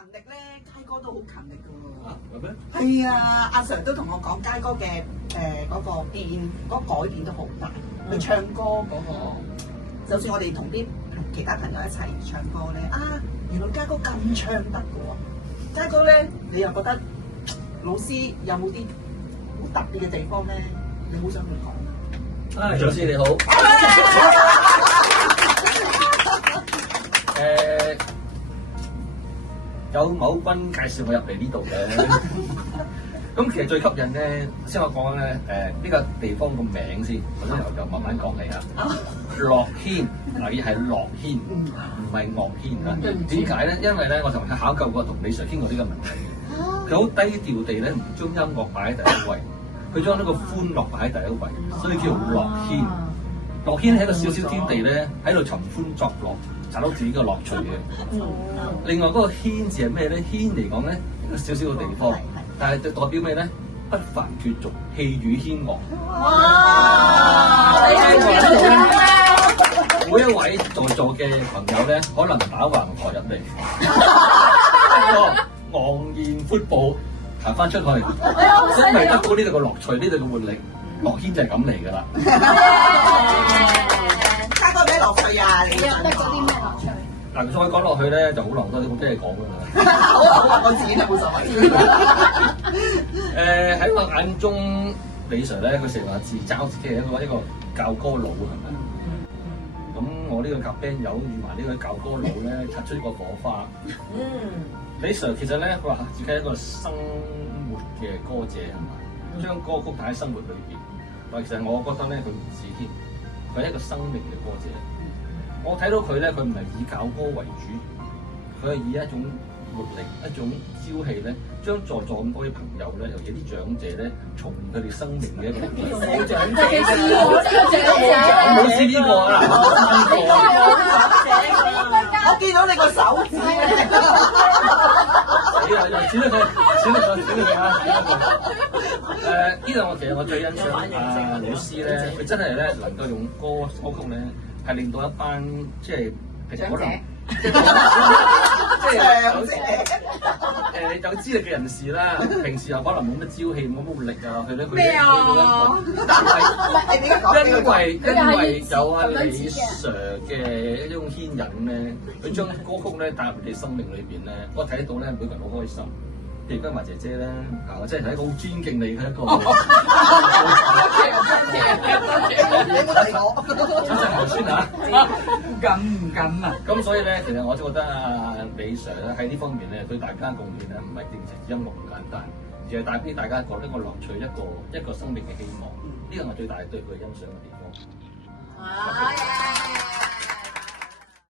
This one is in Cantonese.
勤力咧，佳哥都好勤力㗎喎。係咩？係啊，阿 Sir 都同我講，佳哥嘅嗰個改變都好大。佢唱歌嗰個，就算我哋同啲其他朋友一齊唱歌咧，原來佳哥咁唱得㗎喎。佳哥咧，你又覺得老師有冇啲好特別嘅地方咧？你好想佢講？老師你好。有某君介紹我入嚟呢度嘅，咁其實最吸引咧，先我講咧，呢個地方個名先，我先由慢慢講起啊。樂軒，嗱，要係樂軒，唔係樂軒啊。點解咧？因為咧，我同佢考究過，同李 Sir 傾過呢個問題。佢好低調地咧，唔將音樂擺喺第一位，佢將呢個歡樂擺喺第一位，所以叫樂軒。樂軒係一個小小天地咧，喺度尋歡作樂。找到自己嘅樂趣嘅。另外嗰個軒字係咩咧？軒嚟講咧，一個小小嘅地方，但係就代表咩咧？不凡脫俗，氣宇軒昂。每一位在座嘅朋友咧，可能打橫抬入嚟，一個昂然闊步行翻出去，真係得到呢度嘅樂趣，呢度嘅活力。樂軒就係咁嚟㗎啦。佳哥咩樂趣啊？你得咗啲咩樂趣？嗱，再講落去咧就好難多啲好多嘢講㗎啦。好，我自己都冇所謂。喺我眼中，李 Sir 咧，佢成日話自嘲自己係一個教歌佬係咪？咁我呢個夾 band 友遇埋呢個教歌佬咧，擦出一個火花。李 Sir 其實咧，佢話自己係一個生活嘅歌者係咪？將歌曲帶喺生活裏邊。但其實我覺得咧，佢唔止添，佢係一個生命嘅歌者。我睇到佢咧，佢唔係以教歌為主，佢係以一種活力、一種朝氣咧，將在座咁多嘅朋友咧，尤其啲長者咧，從佢哋生命嘅一個冇長者，冇試呢個啊！我見到你個手指剪咗佢啊！呢度其實我最欣賞老師咧，佢真係咧能夠用歌曲咧，係令到一班即係可能有資歷嘅人士啦，平時又可能冇乜朝氣、冇乜活力啊，佢咧佢咩啊？因為有阿李 Sir 嘅一種牽引咧，佢將歌曲咧帶入佢哋生命裏邊咧，我睇到咧每個人好開心。譬如跟埋姐姐咧，我真係一個好尊敬你嘅一個。你冇提我。真係頭先嚇，唔敢啊！咁所以咧，其實我就覺得李 Sir 咧喺呢方面咧，對大家貢獻咧，唔係淨係音樂咁簡單，而係帶俾大家一個樂趣，一個生命嘅希望。呢個係最大對佢欣賞嘅地方。